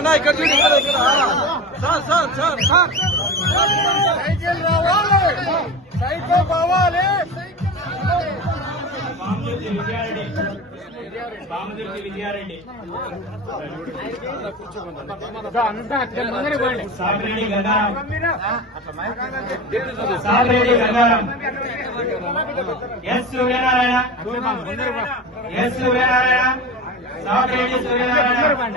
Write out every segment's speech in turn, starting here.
Sir నా ఇక్కడ చూడు ఇక్కడ ఇక్కడ sir sir sir sir. Cycle రావాలి సైకిల్ పోవాలి బామదుర్తి విజయారెడ్డి అంతా అక్కడ S Suryanarayana S Suryanarayana Sapireddy Suryanarayana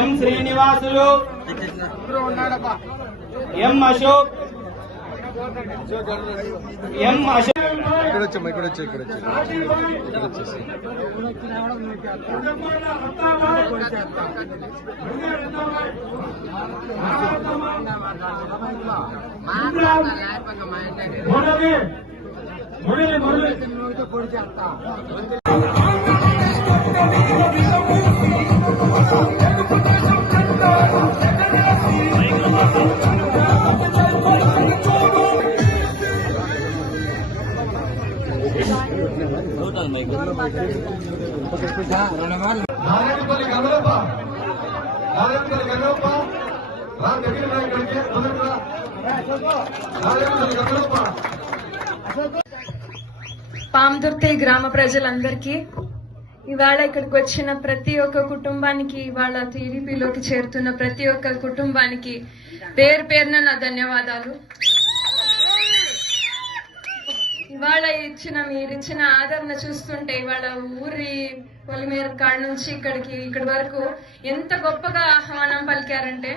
M Srinivasulu? M Ashok? M Ashok? ఇక్కడ వచ్చాము ఇక్కడ వచ్చా ఇక్కడ వచ్చా. ఇక్కడ వచ్చేసి. మురళి మురళి. మురళి నారాయణపల్లి గంగరప్ప నారాయణపల్లి గంగరప్ప రా దగ్గర రా ఇక్కడికి మొదటి రా నారాయణపల్లి గంగరప్ప పామదుర్తి గ్రామ ప్రజలందరికీ ఇవాళ ఇక్కడికి వచ్చిన ప్రతి ఒక్క కుటుంబానికి ఇవాళ టీడీపీలోకి చేరుతున్న ప్రతి ఒక్క కుటుంబానికి పేరు పేరున నా ధన్యవాదాలు. ఇవాళ ఇచ్చిన మీరు ఇచ్చిన ఆదరణ చూస్తుంటే ఇవాళ ఊరి పొలిమేర కాడ నుంచి ఇక్కడికి ఇక్కడి వరకు ఎంత గొప్పగా ఆహ్వానం పలికారంటే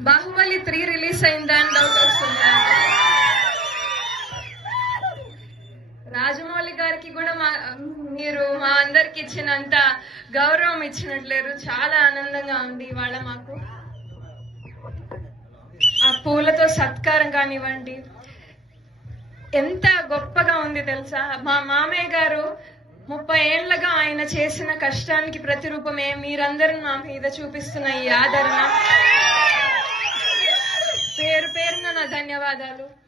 బాహుబలి త్రీ రిలీజ్ అయిందా అని డౌట్ వస్తుంది రాజమౌళి గారికి కూడా మా మీరు మా అందరికి ఇచ్చినంత గౌరవం ఇచ్చినట్లేరు. చాలా ఆనందంగా ఉంది ఇవాళ మాకు. ఆ పూలతో సత్కారం కానివ్వండి. ఎంత గొప్పగా ఉంది తెలుసా? మా మామయ్య గారు ముప్పై ఏళ్ళగా ఆయన చేసిన కష్టానికి ప్రతిరూపమే మీరందరూ నా మీద చూపిస్తున్న ఈ ఆదరణ. పేరు పేరున నా ధన్యవాదాలు.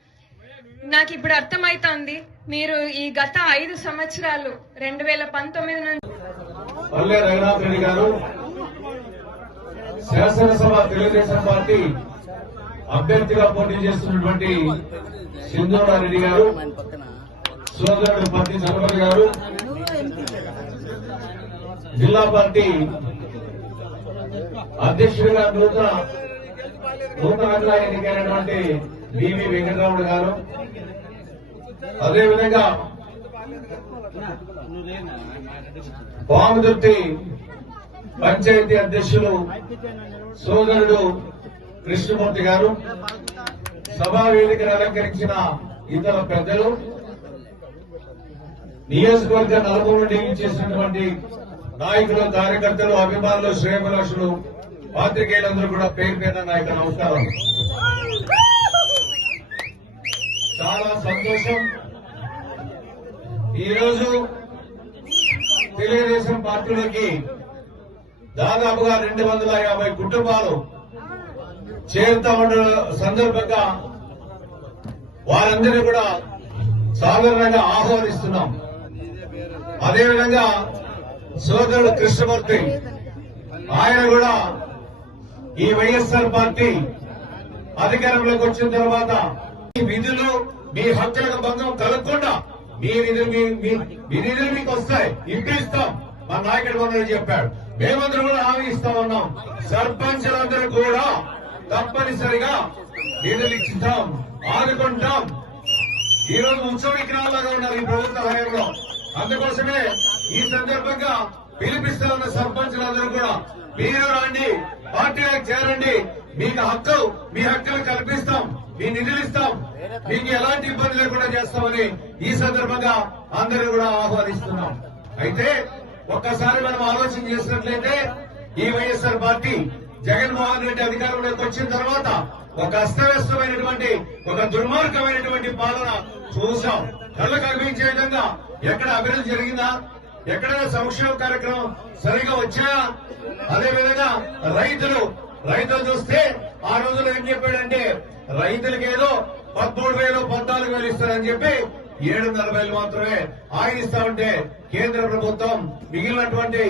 నాకు ఇప్పుడు అర్థమైతోంది. మీరు ఈ గత ఐదు సంవత్సరాలు రెండు వేల పంతొమ్మిది నుంచి పల్లె రఘునాథ్ రెడ్డి గారు శాసనసభ తెలుగుదేశం పార్టీ అభ్యర్థిగా పోటీ చేస్తున్నటువంటి సింధూరారెడ్డి గారు సోదరుడు పార్టీ చలపతి గారు జిల్లా పార్టీ అధ్యక్షుడిగా నూతన నూతనంగా ఎన్నికైనటువంటి బివి వెంకటరాముడు గారు అదేవిధంగా పాముదుర్తి పంచాయతీ అధ్యక్షులు సోదరుడు కృష్ణమూర్తి గారు సభా వేదికను అలంకరించిన ఇతర పెద్దలు నియోజకవర్గ నలుగురు నుండి చేసినటువంటి నాయకులు కార్యకర్తలు అభిమానులు శ్రేయభిలాషులు పాత్రికేయులందరూ కూడా పేరు పేరు నాయక నమస్కారం. చాలా సంతోషం. ఈరోజు తెలుగుదేశం పార్టీలోకి దాదాపుగా రెండు వందల యాభై కుటుంబాలు చేరుతా ఉండడం సందర్భంగా వారందరినీ కూడా సాధారణంగా ఆహ్వానిస్తున్నాం. అదేవిధంగా సోదరుడు కృష్ణమూర్తి ఆయన కూడా ఈ వైఎస్ఆర్ పార్టీ అధికారంలోకి వచ్చిన తర్వాత మీ విధులు మీ హక్కులకు భంగం కలగకుండా మీ నిధులు మీ- నిధులు మీకు వస్తాయి. ఇంటి ఇస్తాం మా నాయకుడు మొన్న చెప్పాడు. మేమందరం కూడా హామీ ఇస్తా ఉన్నాం. సర్పంచులందరూ కూడా తప్పనిసరిగా నిధులు ఇచ్చిస్తాం ఆదుకుంటాం. ఈ రోజు ఉత్సవ విగ్రహాలుగా ఉన్నారు ఈ ప్రభుత్వ హయాంలో. అందుకోసమే ఈ సందర్భంగా పిలిపిస్తా ఉన్న సర్పంచులందరూ కూడా మీరు రండి పార్టీలకు చేరండి. మీకు హక్కు మీ హక్కులు కల్పిస్తాం మీ నిధులు ఇస్తాం. మీకు ఎలాంటి ఇబ్బంది లేకుండా చేస్తామని ఈ సందర్భంగా అందరూ కూడా ఆహ్వానిస్తున్నాం. అయితే ఒక్కసారి మనం ఆలోచన చేసినట్లయితే ఈ వైఎస్ఆర్ పార్టీ జగన్మోహన్ రెడ్డి అధికారంలోకి వచ్చిన తర్వాత ఒక అస్తవ్యస్తమైనటువంటి ఒక దుర్మార్గమైనటువంటి పాలన చూసాం కళ్ళు కనిపించే విధంగా ఎక్కడ అభివృద్ధి జరిగిందా? ఎక్కడైనా సంక్షేమ కార్యక్రమం సరిగా వచ్చాయా అదే విధంగా రైతులు రైతులు చూస్తే ఆ రోజులు ఏం చెప్పాడంటే రైతులకేదో పదమూడు వేలు పద్నాలుగు వేలు ఇస్తారని చెప్పి ఏడున్నర వేలు మాత్రమే ఆయన ఇస్తా ఉంటే కేంద్ర ప్రభుత్వం మిగిలినటువంటి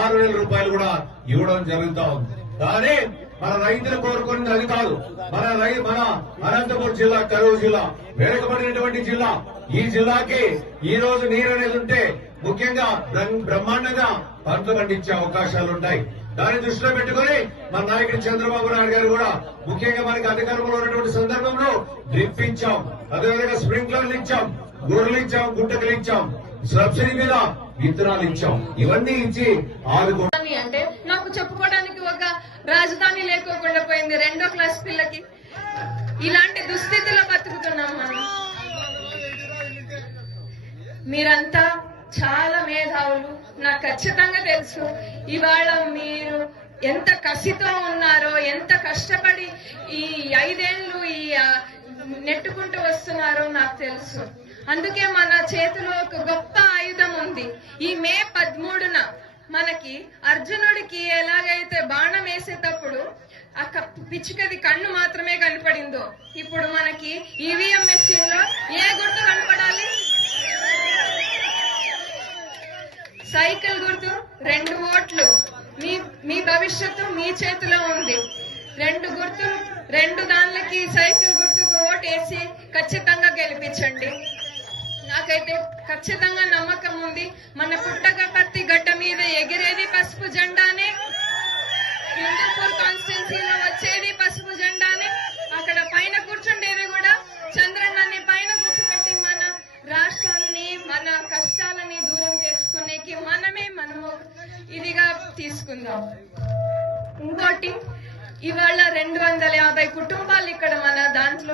ఆరు వేల రూపాయలు కూడా ఇవ్వడం జరుగుతా ఉంది. కానీ మన రైతులు కోరుకున్నది అది కాదు. మన రై మన అనంతపురం జిల్లా కరూరు జిల్లా వెనుకబడినటువంటి జిల్లా ఈ జిల్లాకి ఈ రోజు నీరు అనేది ఉంటే ముఖ్యంగా బ్రహ్మాండంగా పంటలు పండించే అవకాశాలు ఉంటాయి. దాన్ని దృష్టిలో పెట్టుకుని మన నాయకుడు చంద్రబాబు నాయుడు గారు కూడా ముఖ్యంగా మనకి అధికారంలో ఉన్నటువంటి సందర్భంలో డ్రిప్ ఇచ్చాం అదేవిధంగా స్ప్రింక్లర్లు ఇచ్చాం గొర్రెలు ఇచ్చాం గుంటకలు ఇచ్చాం సబ్సిడీ మీద విత్తనాలు ఇచ్చాం. ఇవన్నీ ఇచ్చి ఆదుకో అంటే నాకు చెప్పుకోవడానికి ఒక రాజధాని లేకోకుండా పోయింది రెండో క్లాస్ పిల్లకి. ఇలాంటి దుస్థితిలో బతుకుతున్నాం మనం. మీరంతా చాలా మేధావులు. నాకు ఖచ్చితంగా తెలుసు. ఇవాళ మీరు ఎంత కసితో ఉన్నారో ఎంత కష్టపడి ఈ ఐదేళ్ళు ఈ నెట్టుకుంటూ వస్తున్నారో నాకు తెలుసు. అందుకే మన చేతిలో ఒక గొప్ప ఆయుధం ఉంది. ఈ మే పదమూడున మనకి అర్జునుడికి ఎలాగైతే బాణం వేసేటప్పుడు ఆ కప్- పిచ్చుకది కన్ను మాత్రమే కనపడిందో ఇప్పుడు మనకి ఈవీఎం మెషిన్లో ఏ గుర్తు కనపడాలి? సైకిల్ గుర్తు రెండు ఓట్లు. మీ మీ భవిష్యత్తు మీ చేతిలో ఉంది. రెండు గుర్తు రెండు దానిలకి సైకిల్ గుర్తుకు ఓటేసి ఖచ్చితంగా గెలిపించండి. నాకైతే ఖచ్చితంగా నమ్మకం ఉంది. మన పుట్టక పత్తి గట్టి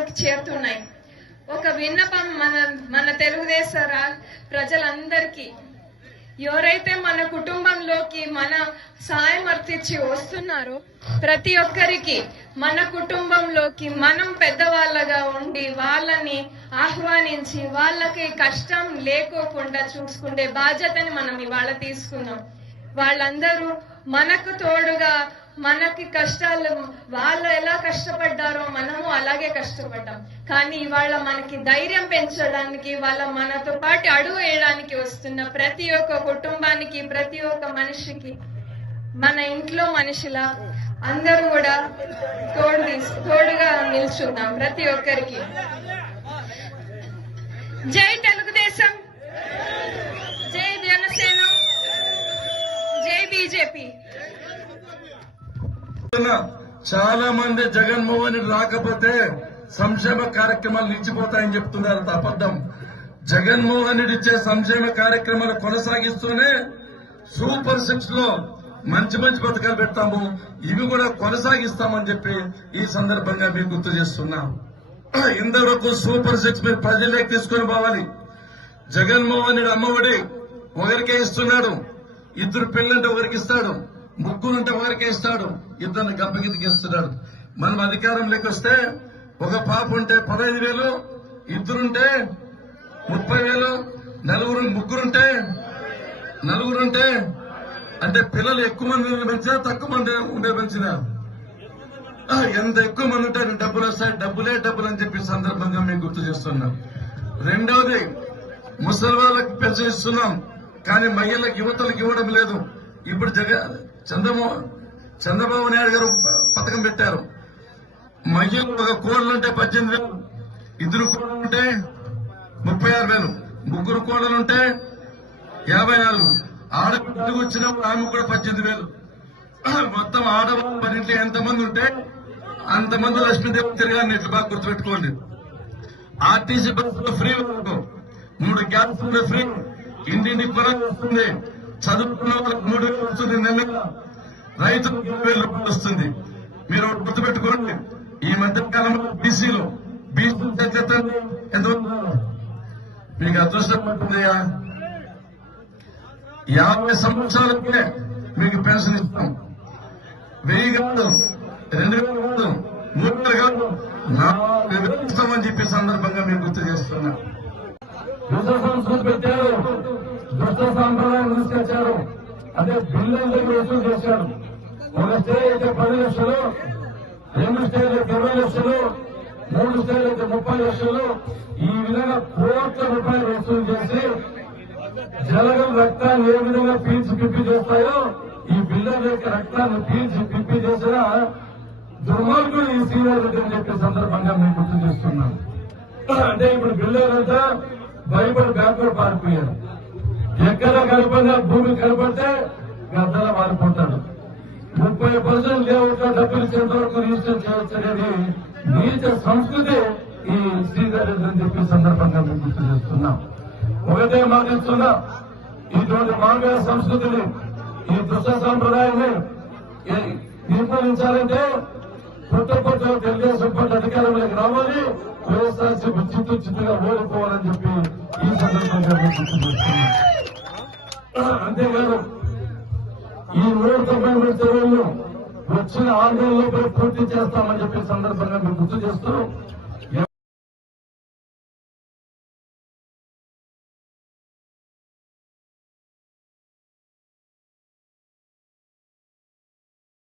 దాంట్లోకి చేరుతున్నాయి. ఒక విన్నపం మన మన తెలుగుదేశ ప్రజలందరికీ. ఎవరైతే మన కుటుంబంలోకి మన సాయం అర్థించి వస్తున్నారో ప్రతి ఒక్కరికి మన కుటుంబంలోకి మనం పెద్దవాళ్ళగా ఉండి వాళ్ళని ఆహ్వానించి వాళ్ళకి కష్టం లేకోకుండా చూసుకునే బాధ్యతని మనం ఇవాళ తీసుకున్నాం. వాళ్ళందరూ మనకు తోడుగా మనకి కష్టాలు వాళ్ళు ఎలా కష్టపడ్డారో మనము అలాగే కష్టపడ్డాం. కానీ ఇవాళ మనకి ధైర్యం పెంచడానికి వాళ్ళ మనతో పాటు అడుగు వేయడానికి వస్తున్న ప్రతి ఒక్క కుటుంబానికి ప్రతి ఒక్క మనిషికి మన ఇంట్లో మనిషిలా అందరూ కూడా తోడు తోడుగా నిల్చున్నాం ప్రతి ఒక్కరికి. జై తెలుగుదేశం. జై జనసేన. జై బీజేపీ. చాలా మంది జగన్మోహన్ రాకపోతే సంక్షేమ కార్యక్రమాలు నిలిచిపోతాయని చెప్తున్నారు అబద్దం అబద్ధం. జగన్మోహన్ రెడ్డి ఇచ్చే సంక్షేమ కార్యక్రమాలు కొనసాగిస్తూనే సూపర్ సిక్స్లో మంచి మంచి పథకాలు పెడతాము. ఇవి కూడా కొనసాగిస్తామని చెప్పి ఈ సందర్భంగా మీకు గుర్తు చేస్తున్నాం. ఇంతవరకు సూపర్ సిక్స్ మీరు ప్రజల్లోకి తీసుకుని పోవాలి. జగన్మోహన్ రెడ్డి అమ్మఒడి ఒకరికే ఇస్తున్నాడు. ఇద్దరు పిల్లలంటే ఒకరికి ఇస్తాడు. ముగ్గురుంటే ఒకరికి ఇస్తాడు ఇద్దరిని గంపగిదికి ఇస్తున్నాడు మనం అధికారంలోకి వస్తే ఒక పాప ఉంటే పదహైదు వేలు ఇద్దరుంటే ముప్పై వేలు నలుగురు ముగ్గురుంటే నలుగురుంటే అంటే పిల్లలు ఎక్కువ మంది ఉండే పెంచినా తక్కువ మంది ఉండే పెంచినా ఎంత ఎక్కువ మంది ఉంటే డబ్బులు వస్తాయి డబ్బులే డబ్బులు అని చెప్పి సందర్భంగా మేము గుర్తు చేస్తున్నాం. రెండవది ముసలి వాళ్ళకి పెన్షన్ ఇస్తున్నాం కానీ మహిళలకు యువతలకు ఇవ్వడం లేదు. ఇప్పుడు జగ చంద్రమోహన్ చంద్రబాబు నాయుడు గారు పథకం పెట్టారు. మహిళలు ఒక కోళ్ళుంటే పద్దెనిమిది వేలు ఇద్దరు కోళ్ళుంటే ముప్పై ఆరు వేలు ముగ్గురు కోళ్ళలుంటే యాభై నాలుగు ఆడపిల్లలు వచ్చినప్పుడు ఆమె కూడా పద్దెనిమిది వేలు. మొత్తం ఆడవాళ్ళు మన ఇంట్లో ఎంతమంది ఉంటే అంతమంది లక్ష్మీదేవి తిరగాలని ఇట్లా బాగా గుర్తుపెట్టుకోండి. ఆర్టీసీ బస్సులో ఫ్రీ మూడు గ్యాస్ ఫ్రీ. ఇంటిని కూడా వస్తుంది చదువుకున్న వాళ్ళకి మూడు వేలు వస్తుంది నెలగా. రైతులకు మూడు వేల రూపాయలు వస్తుంది. మీరు ఒకటి గుర్తుపెట్టుకోండి. ఈ మధ్య కాలంలో బీసీలో బీసీ ఎంత మీకు అదృష్టం పడుతుందయ్యా యాభై సంవత్సరాలకే మీకు పెన్షన్ ఇస్తాం. వెయ్యి కాదు రెండు వేలు కాదు మూడు వేలు కాదు నాలుగు వేలు ఇస్తామని చెప్పి సందర్భంగా మేము గుర్తు చేస్తున్నాం. సంస్కృతి పెట్టారు దుష్ట సాంప్రదాయం తీసుకొచ్చారు. అదే బిల్లుల దగ్గర వసూలు చేశారు. ఒక స్టేజ్ అయితే పది లక్షలు రెండు స్టేజ్ అయితే ఇరవై లక్షలు మూడు స్టేజ్ అయితే ముప్పై లక్షలు. ఈ విధంగా కోట్ల రూపాయలు వసూలు చేసి జలగం రక్తాన్ని ఏ విధంగా పీల్చి పిప్పి చేస్తాయో ఈ బిల్డర్ యొక్క రక్తాన్ని పీల్చి పిప్పి చేసిన దుర్మార్గులు ఈ సీనియర్ రెడ్డి అని చెప్పే సందర్భంగా మేము గుర్తు చేస్తున్నాం అంటే ఇప్పుడు బిల్డర్ అంతా భయపడి బ్యాక్వర్డ్ పారిపోయారు. ఎక్కడ కలపంగా భూమి కనపడితే గద్దల మారిపోతాడు ముప్పై పర్సెంట్ లేఅవుట్లో డబ్బులు ఇచ్చేంత వరకు రిజిస్టర్ చేయొచ్చు అనేది నీచ సంస్కృతి ఈ శ్రీధర్ అని చెప్పి సందర్భంగా మేము గుర్తు చేస్తున్నాం. ఒకటే మాటిస్తున్నా ఇటువంటి మానవ సంస్కృతిని ఈ దుష్ట సాంప్రదాయాన్ని నిర్మూలించాలంటే కొత్త కొత్త తెలుగుదేశం పార్టీ అధికారంలోకి రావాలి వైఎస్ఆర్సీ చిత్తు చిత్తుగా ఓడిపోవాలని చెప్పి ఈ సందర్భంగా మేము గుర్తు చేస్తున్నాం. అంతేకాదు ఈ నూట తొంభై మూడు చెరువులను వచ్చిన ఆరు నెలల పూర్తి చేస్తామని చెప్పి సందర్భంగా మేము గుర్తు చేస్తూ